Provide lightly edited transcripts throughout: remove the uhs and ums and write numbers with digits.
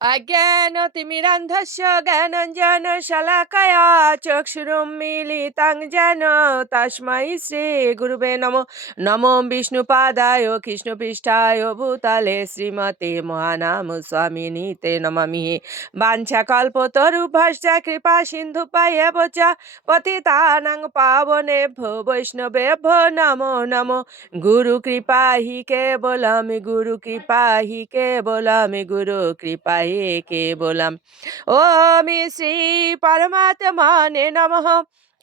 अज्ञानतिमिरान्धस्य ज्ञानाञ्जनशलाकया चक्षुरुन्मीलितं येन तस्मै श्रीगुरुवे नमो। नमो विष्णुपादाय कृष्णपृष्ठाय भूतले श्रीमते महानामस्वामिनीते नमामि। वाञ्छाकल्पतरुभ्यश्च कृपासिन्धुभ्येव च पतितानां पावनेभ्यो वैष्णवेभ्यो नमो नमो। गुरुकृपा हि केवलं गुरुकृपा हि केवलं गुरुकृपा हि केवलम्। ओम श्री परमात्मने नमः।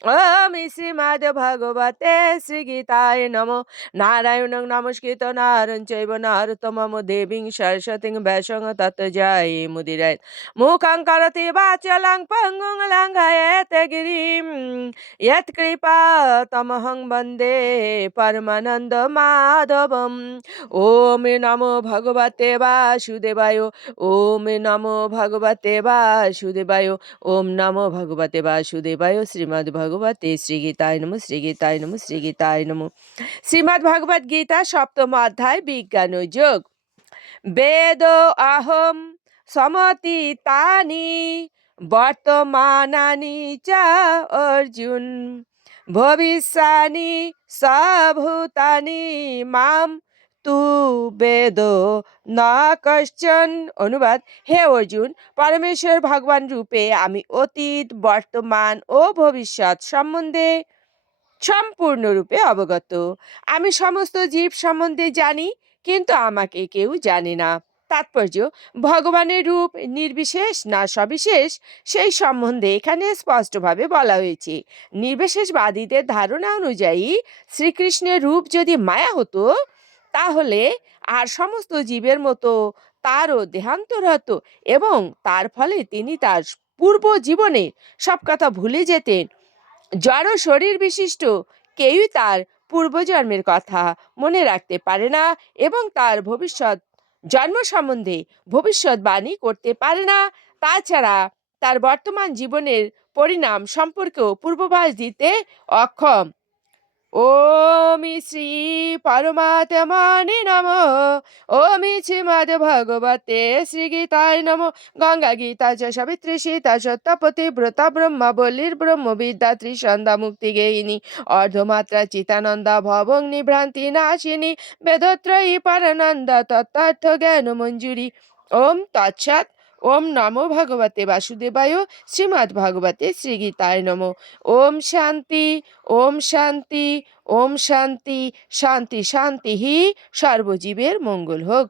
ओम श्रीमद् भगवते श्रीगीताय नमो। नारायणं नमस्कृत्य नरं चैव नरोत्तमं देवीं सरस्वतीं व्यासं ततो जयमुदीरयेत्। मूकं करोति वाचालं पङ्गुं लङ्घयेत् गिरिं यत्कृपातमहं वन्दे परमानंद माधवम। ओम नमो भगवते वासुदेवाय। ओम नमो भगवते वासुदेवाय। ओम नमो भगवते वासुदेवाय। श्रीमद् भगवते श्रीगीताय नमः। श्रीगीताय नमः। श्रीगीताय नमः। श्रीमद् भगवद गीता सप्तम अध्याय विज्ञान योग। वेद अहम समतीतानि वर्तमानानि च अर्जुन भविष्यानि सभूतानि माम तु वेदो न कश्चन। অনুবাদ, হে অর্জুন, পরমেশ্বর ভগবান রূপে আমি অতীত, বর্তমান ও ভবিষ্যৎ সম্বন্ধে সম্পূর্ণরূপে অবগত। আমি সমস্ত জীব সম্বন্ধে জানি, কিন্তু আমাকে কেউ জানে না। তাৎপর্য, ভগবানের রূপ নির্বিশেষ না সবিশেষ সেই সম্বন্ধে এখানে স্পষ্টভাবে বলা হয়েছে। নির্বিশেষবাদীদের ধারণা অনুযায়ী শ্রীকৃষ্ণের রূপ যদি মায়া হতো, তাহলে আর সমস্ত জীবের মতো তারও দেহান্তর হতো এবং তার ফলে তিনি তার পূর্ব জীবনে সব কথা ভুলে যেতেন। জড় শরীর বিশিষ্ট কেউই তার পূর্বজন্মের কথা মনে রাখতে পারে না এবং তার ভবিষ্যৎ জন্ম সম্বন্ধে ভবিষ্যৎবাণী করতে পারে না। তাছাড়া তার বর্তমান জীবনের পরিণাম সম্পর্কেও পূর্বাভাস দিতে অক্ষম। ওম শ্রী পরমাত্মনে নমঃ। ওম শ্রীমদ্ ভগবতে শ্রীগীতায় নমঃ। গঙ্গা গীতা চ সাবিত্রী সীতা সত্যপতি ব্রতা ব্রহ্মাবলীর ব্রহ্মবিদ্যা ত্রিসন্ধ্যা মুক্তি গেহিনী অর্ধমাত্রা চিতানন্দা ভবগ্নি ভ্রান্তি নাশিনী বেদত্রয়ী পরানন্দা তত্ত্বার্থ জ্ঞান মঞ্জুরি। ওম তৎসৎ। ওম নমো ভগবতে বাসুদেবায়। শ্রীমদ্ ভগবতে শ্রীগীতায় নমঃ। ওম শান্তি। ওম শান্তি। ওম শান্তি। শান্তি শান্তি হি সর্বজীবের মঙ্গল হোক।